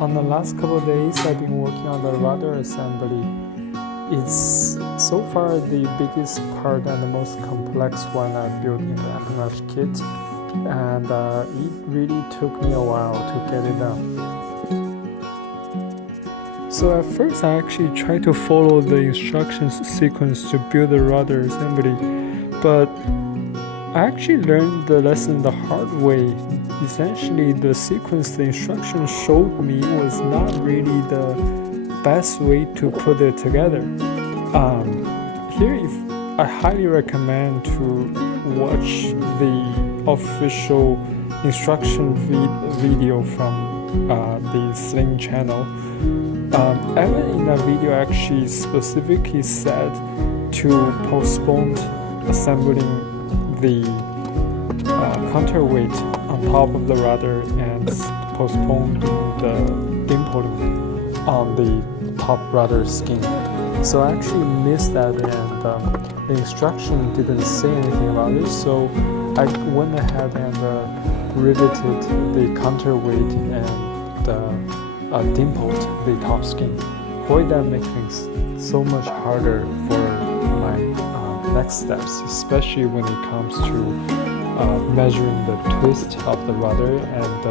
On the last couple of days, I've been working on the rudder assembly. It's so far the biggest part and the most complex one I've built in the Empennage kit, and it really took me a while to get it done. So at first I actually tried to follow the instructions sequence to build the rudder assembly, but I actually learned the lesson the hard way. Essentially, the sequence the instructions showed me was not really the best way to put it together. I highly recommend to watch the official instruction video from the Sling channel. Evan in that video actually specifically said to postpone assembling the counterweight on top of the rudder and postpone the dimpling on the top rudder skin. So I actually missed that, and the instruction didn't say anything about it, so I went ahead and riveted the counterweight and dimpled the top skin. Boy, that makes things so much harder for my next steps, especially when it comes to measuring the twist of the rudder and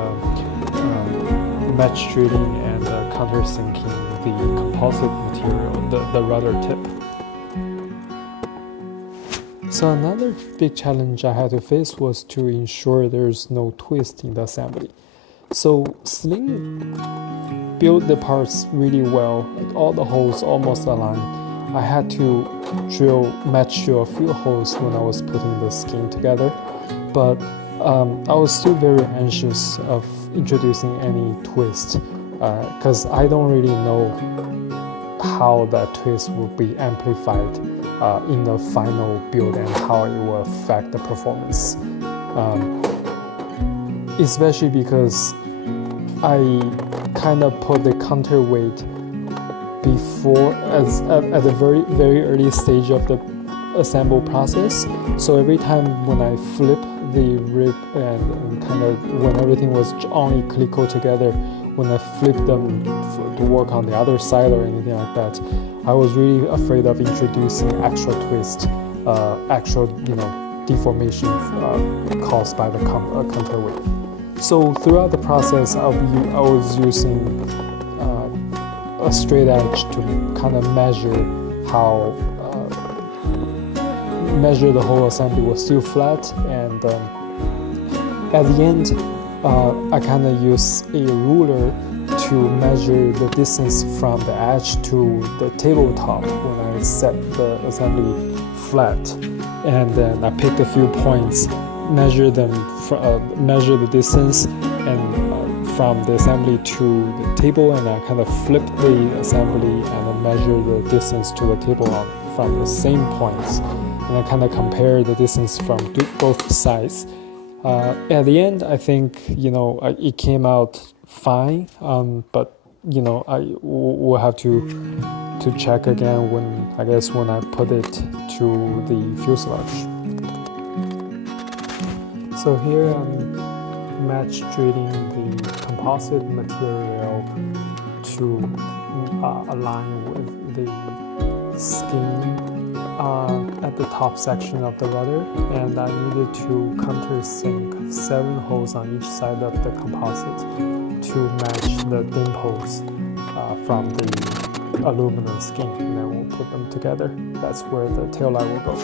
match drilling and countersinking the composite material, the rudder tip. So another big challenge I had to face was to ensure there's no twist in the assembly. So Sling built the parts really well, like all the holes almost aligned. I had to match drill a few holes when I was putting the skin together, but I was still very anxious of introducing any twist because I don't really know how that twist will be amplified in the final build and how it will affect the performance. Especially because I kind of put the counterweight before at the very very early stage of the assemble process. So every time when I flip the rib and kind of when everything was only clicked together, when I flipped them to work on the other side or anything like that, I was really afraid of introducing actual twist, actual deformation caused by the counterweight. So throughout the process, I was using a straight edge to kind of measure the whole assembly was still flat, and at the end I kind of use a ruler to measure the distance from the edge to the tabletop when I set the assembly flat, and then I pick a few points, measure the distance and from the assembly to the table, and I kind of flip the assembly and measure the distance to the table from the same points, and I kind of compare the distance from both sides. At the end, I think it came out fine, but I will have to check again when I put it to the fuselage. So here I'm match drilling the composite material to align with the skin at the top section of the rudder, and I needed to countersink 7 holes on each side of the composite to match the dimples from the aluminum skin, and then we'll put them together. That's where the tail light will go.